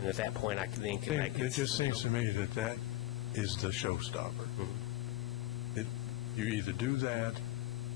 And at that point, I can then can make It just seems to me that that is the showstopper. You either do that,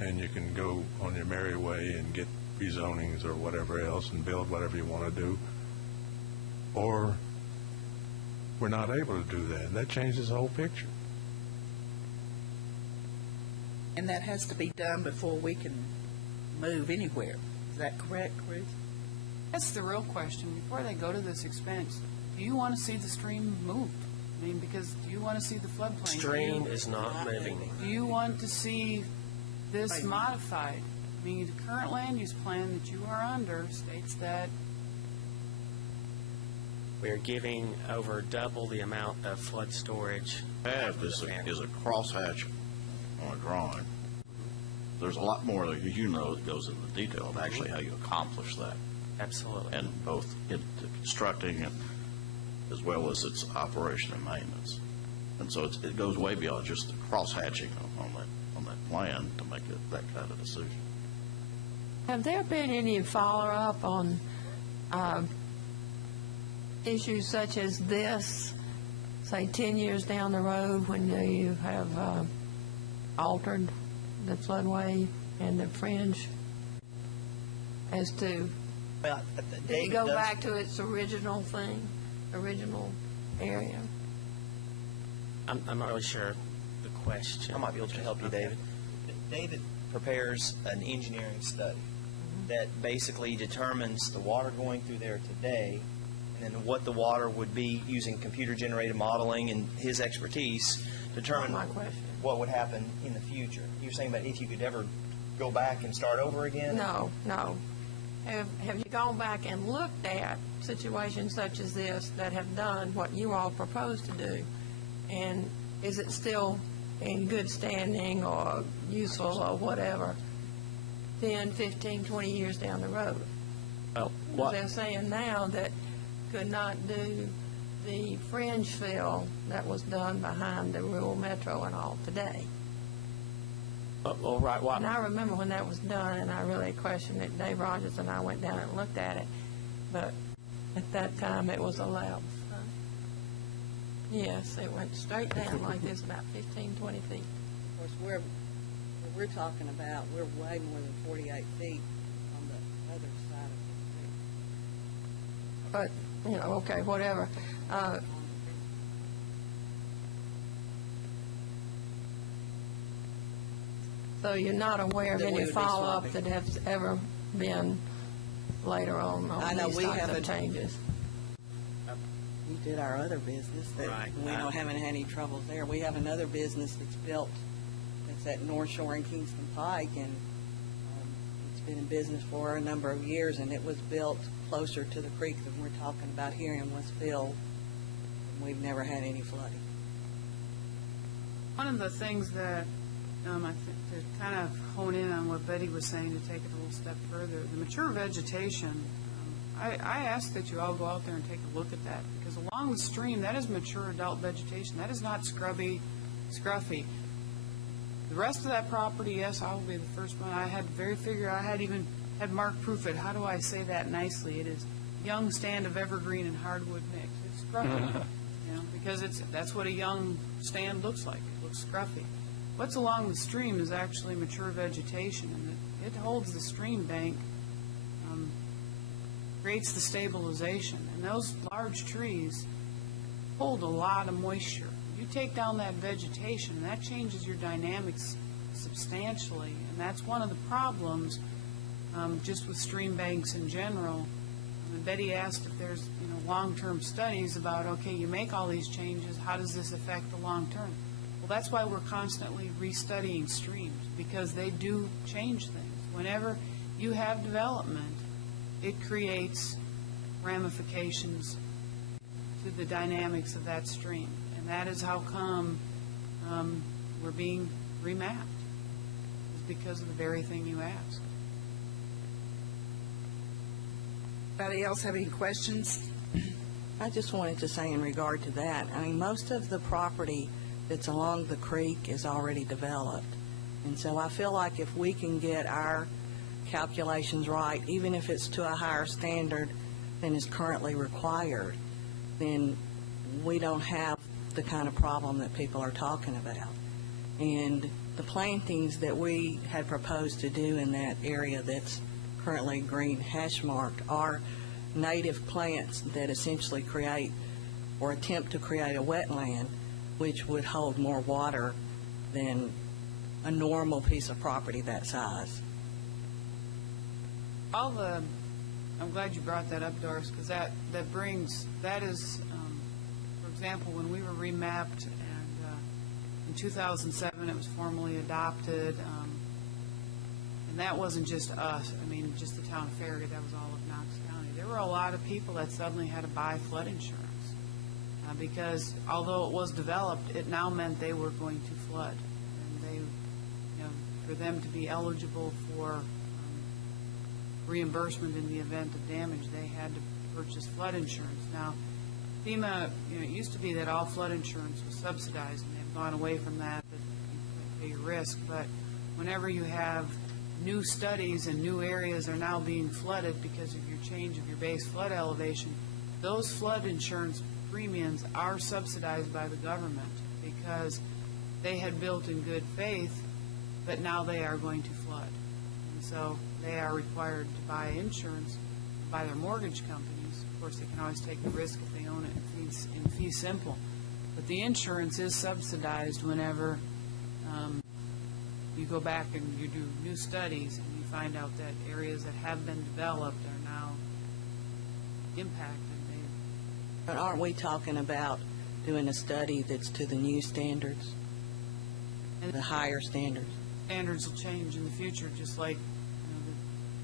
and you can go on your merry way and get rezonings or whatever else and build whatever you want to do, or we're not able to do that. And that changes the whole picture. And that has to be done before we can move anywhere. Is that correct, Ruth? That's the real question. Before they go to this expense, do you want to see the stream moved? I mean, because do you want to see the floodplain? Stream is not moving. Do you want to see this modified? I mean, the current land use plan that you are under states that We're giving over double the amount of flood storage. Have is a crosshatch on a drawing. There's a lot more that you know that goes into detail of actually how you accomplish that, Absolutely. and both in the constructing and as well as its operation and maintenance. And so it goes way beyond just the crosshatching on that plan to make that kind of decision. Have there been any follow-up on issues such as this, say 10 years down the road when you have altered the floodway and the fringe as to, Well, did it go back to its original area? I'm not really sure the question. I might be able to help you, David. David prepares an engineering study that basically determines the water going through there today and then what the water would be using computer-generated modeling and his expertise determine My question. what would happen in the future. You're saying about if you could ever go back and start over again? No. Have you gone back and looked at situations such as this that have done what you all proposed to do? And is it still in good standing or useful or whatever 10, 15, 20 years down the road? Well, Because they're saying now that could not do the fringe fill that was done behind the rural metro and all today. right. And I remember when that was done, and I really questioned it. Dave Rogers and I went down and looked at it, but at that time it was allowed. Yes, it went straight down like this, about 15, 20 feet. Of course, what we're talking about, we're way more than 48 feet on the other side of the street. But, okay, whatever. So you're not aware of That we any would be follow-up swapping. that has ever been later on I know these we types of haven't- changes? We did our other business that Right. we haven't had any troubles there. We have another business that's built, that's at North Shore and Kingston Pike, and it's been in business for a number of years, and it was built closer to the creek than we're talking about here in Westfield. And we've never had any flooding. one of the things that I think to kind of hone in on what Betty was saying, to take it a little step further, the mature vegetation, I ask that you all go out there and take a look at that, because along the stream, that is mature adult vegetation. That is not scruffy. The rest of that property, yes, I will be the first one. I had even had Mark proof it. How do I say that nicely? It is young stand of evergreen and hardwood mix. It's scruffy, because that's what a young stand looks like. It looks scruffy. What's along the stream is actually mature vegetation, and it holds the stream bank, creates the stabilization. And those large trees hold a lot of moisture. You take down that vegetation, and that changes your dynamics substantially. And that's one of the problems just with stream banks in general. And Betty asked if there's long-term studies about, okay, you make all these changes, how does this affect the long-term? Well, that's why we're constantly restudying streams, because they do change things. Whenever you have development, it creates ramifications to the dynamics of that stream. And that is how come we're being remapped, is because of the very thing you asked. Anybody else have any questions? I just wanted to say in regard to that, I mean, most of the property that's along the creek is already developed. And so I feel like if we can get our calculations right, even if it's to a higher standard than is currently required, then we don't have the kind of problem that people are talking about. And the plantings that we had proposed to do in that area that's currently green hash marked are native plants that essentially create or attempt to create a wetland which would hold more water than a normal piece of property that size. I'm glad you brought that up, Doris, because that is, for example, when we were remapped and in 2007 it was formally adopted, and that wasn't just us, I mean, just the town of Farragut, that was all of Knox County. There were a lot of people that suddenly had to buy flood insurance because although it was developed, it now meant they were going to flood. And they, for them to be eligible for reimbursement in the event of damage, they had to purchase flood insurance. Now, FEMA, it used to be that all flood insurance was subsidized, and they've gone away from that you pay your risk. But whenever you have new studies and new areas are now being flooded because of your change of your base flood elevation, those flood insurance premiums are subsidized by the government because they had built in good faith, but now they are going to flood. And so they are required to buy insurance by their mortgage companies. Of course, they can always take the risk if they own it in fee simple. But the insurance is subsidized whenever you go back and you do new studies and you find out that areas that have been developed are now impacted. But aren't we talking about doing a study that's to the new standards, the higher standards? Standards will change in the future, just like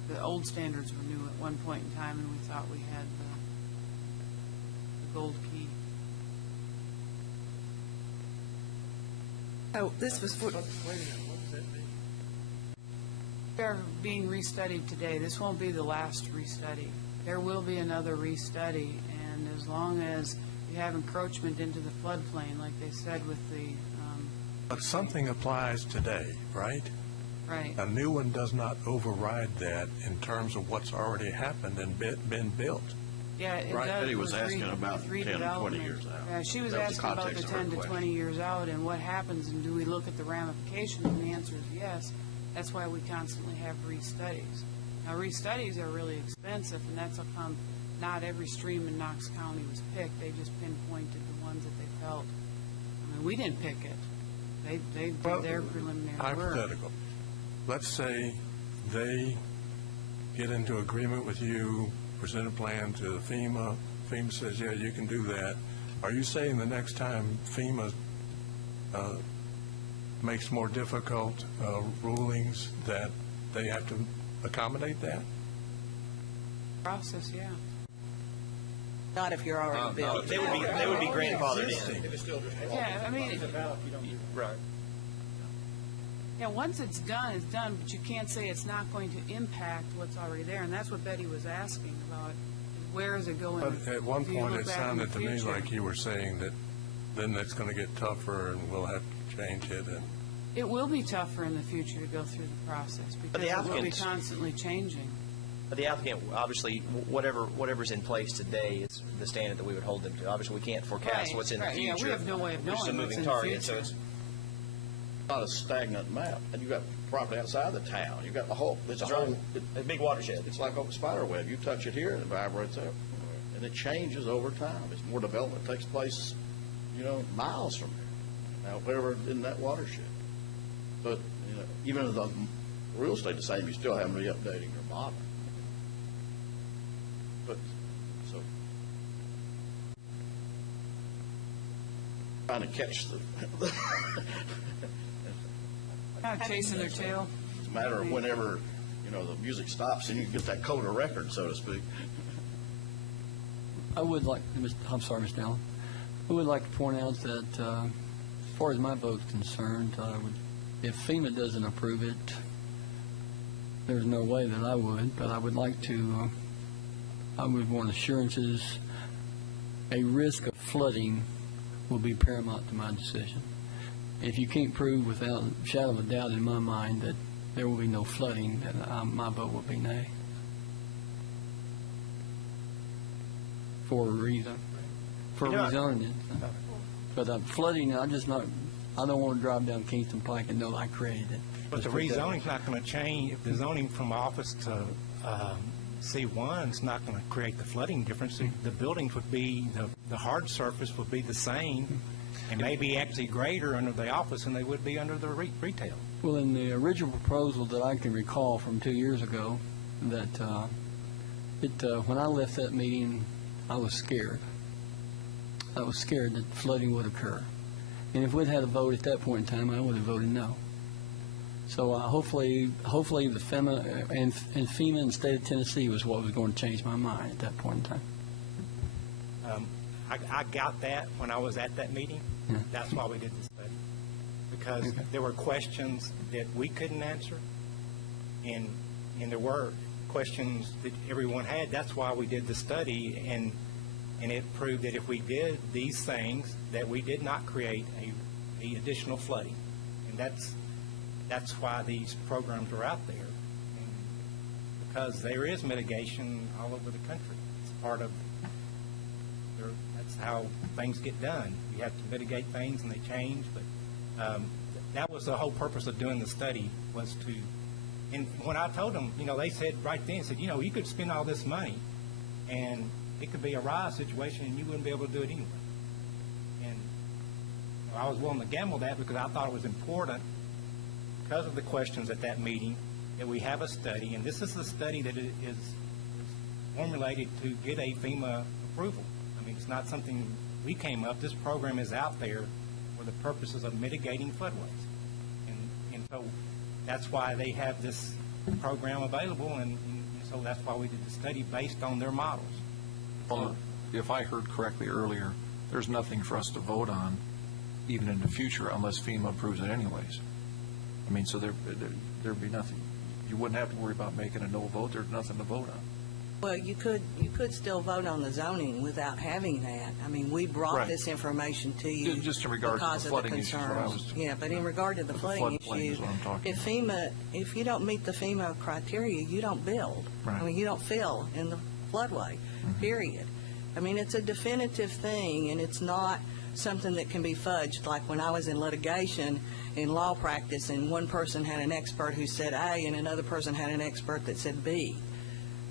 the old standards were new at one point in time, and we thought we had the gold key. Oh, this was for, They're being restudied today. This won't be the last restudy. There will be another restudy, and as long as you have encroachment into the floodplain, like they said with the But something applies today, right? right. A new one does not override that in terms of what's already happened and been built. Yeah, it Right. does. Betty was with asking about with 10 to 20 redevelopment. years out. Yeah, she was That was the asking about the context of her 10 to question. 20 years out and what happens, and do we look at the ramifications? And the answer is yes. That's why we constantly have restudies. Now, restudies are really expensive, and that's how come not every stream in Knox County was picked. They just pinpointed the ones that they felt. I mean, we didn't pick it. They did their preliminary work. Hypothetical. Let's say they get into agreement with you, present a plan to FEMA. FEMA says, yeah, you can do that. Are you saying the next time FEMA makes more difficult rulings that they have to accommodate that? Process, yeah. Not if you're already built. They would be grandfathered in. Yeah, I mean, Right. yeah, once it's done, but you can't say it's not going to impact what's already there, and that's what Betty was asking about. Where is it going? But at one If you point, look it back in sounded the to me future. like you were saying that then that's going to get tougher and we'll have to change it. And It will be tougher in the future to go through the process But because the it will be applicants- constantly changing. But the applicant, obviously, whatever's in place today is the standard that we would hold them to. Obviously, we can't forecast Right, what's in the right, yeah, future. we have no way of Which is a knowing what's moving in the target, so future. it's Not a stagnant map, and you've got property outside the town. You've got the whole, it's a whole, a big watershed. it's like a spider web. You touch it here, and it vibrates up. And it changes over time. As more development takes place, miles from here. Now, wherever in that watershed. But, even if the real estate the same, you still haven't been updating your model. But, so, trying to catch the, Kind of chasing their tail. it's a matter of whenever, the music stops and you can get that coda record, so to speak. I would like, I'm sorry, Mr. Allen. I would like to point out that as far as my vote's concerned, if FEMA doesn't approve it, there's no way that I would, but I would like to, I would want assurances a risk of flooding will be paramount to my decision. If you can't prove without a shadow of a doubt in my mind that there will be no flooding, then my vote will be nay. For a reason. for rezoning it. But flooding, I don't want to drive down Kingston Pike and know I created it. But the rezoning's not going to change. If the zoning from office to C1 is not going to create the flooding difference, the buildings would be, the hard surface would be the same and maybe actually greater under the office than they would be under the retail. Well, in the original proposal that I can recall from 2 years ago, that when I left that meeting, I was scared. I was scared that flooding would occur. And if we'd had a vote at that point in time, I would have voted no. So hopefully the FEMA and FEMA and the state of Tennessee was what was going to change my mind at that point in time. I got that when I was at that meeting. Yeah. That's why we did the study. Because there were questions that we couldn't answer, and there were questions that everyone had. That's why we did the study, and it proved that if we did these things, that we did not create a additional flooding. And that's why these programs are out there, and because there is mitigation all over the country. It's part of that's how things get done. You have to mitigate things, and they change. But that was the whole purpose of doing the study, was to. And when I told them, they said right then, said, you could spend all this money, and it could be a rise situation, and you wouldn't be able to do it anyway. And I was willing to gamble that because I thought it was important, because of the questions at that meeting, that we have a study, and this is the study that is formulated to get a FEMA approval. I mean, it's not something we came up. This program is out there for the purposes of mitigating floodways. And so that's why they have this program available, and so that's why we did the study based on their models. Well, if I heard correctly earlier, there's nothing for us to vote on even in the future unless FEMA approves it anyways. I mean, so there'd be nothing. You wouldn't have to worry about making a no vote. There's nothing to vote on. Well, you could still vote on the zoning without having that. I mean, we brought Right. this information to you Just in regard to the because of flooding issues, what I concerns. was- Yeah, but in regard to the flooding floodplain issue, is what I'm talking if you don't meet the FEMA criteria, you don't build. Right. I mean, you don't fill in the floodway, period. I mean, it's a definitive thing, and it's not something that can be fudged. Like when I was in litigation in law practice, and one person had an expert who said A, and another person had an expert that said B.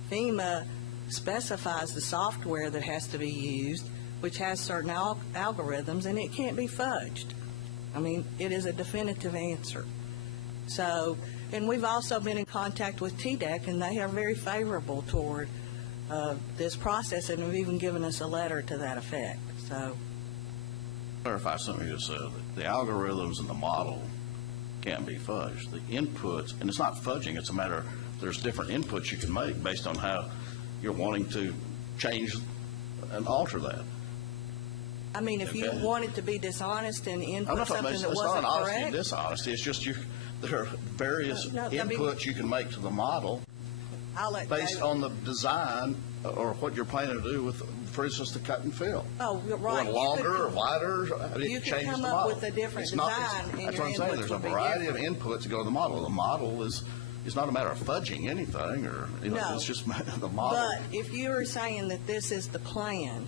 FEMA specifies the software that has to be used, which has certain algorithms, and it can't be fudged. I mean, it is a definitive answer. So, and we've also been in contact with TDEC, and they are very favorable toward this process, and have even given us a letter to that effect. So, Clarify something you just said. The algorithms and the model can't be fudged. The inputs, and it's not fudging, it's a matter of there's different inputs you can make based on how you're wanting to change and alter that. I mean, if you Okay. wanted to be dishonest and I'm input not talking about, something that it's not wasn't an honesty and correct, dishonesty, it's just there are various No, I mean- inputs you can make to the model I'll let based David. on the design or what you're planning to do with, for instance, the cut and fill. Oh, you're right. Or longer or wider, you it could changes come the up model. with a different It's not- design, and That's your what I'm saying, inputs there's a would be variety of inputs that go to the model. The model is not a matter of fudging anything, or, No. it's just the model. But if you are saying that this is the plan,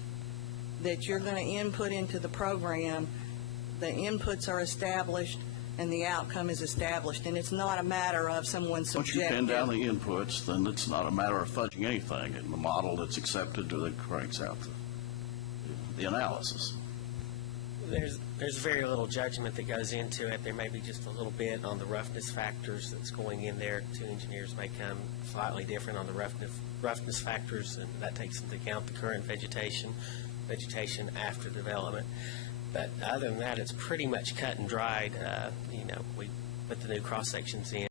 that you're going to input into the program, the inputs are established, and the outcome is established, and it's not a matter of someone's Once you subjective. pin down the inputs, then it's not a matter of fudging anything, and the model that's accepted that cranks out the analysis. There's very little judgment that goes into it. There may be just a little bit on the roughness factors that's going in there. Two engineers may come slightly different on the roughness factors, and that takes into account the current vegetation after development. But other than that, it's pretty much cut and dried. We put the new cross sections in.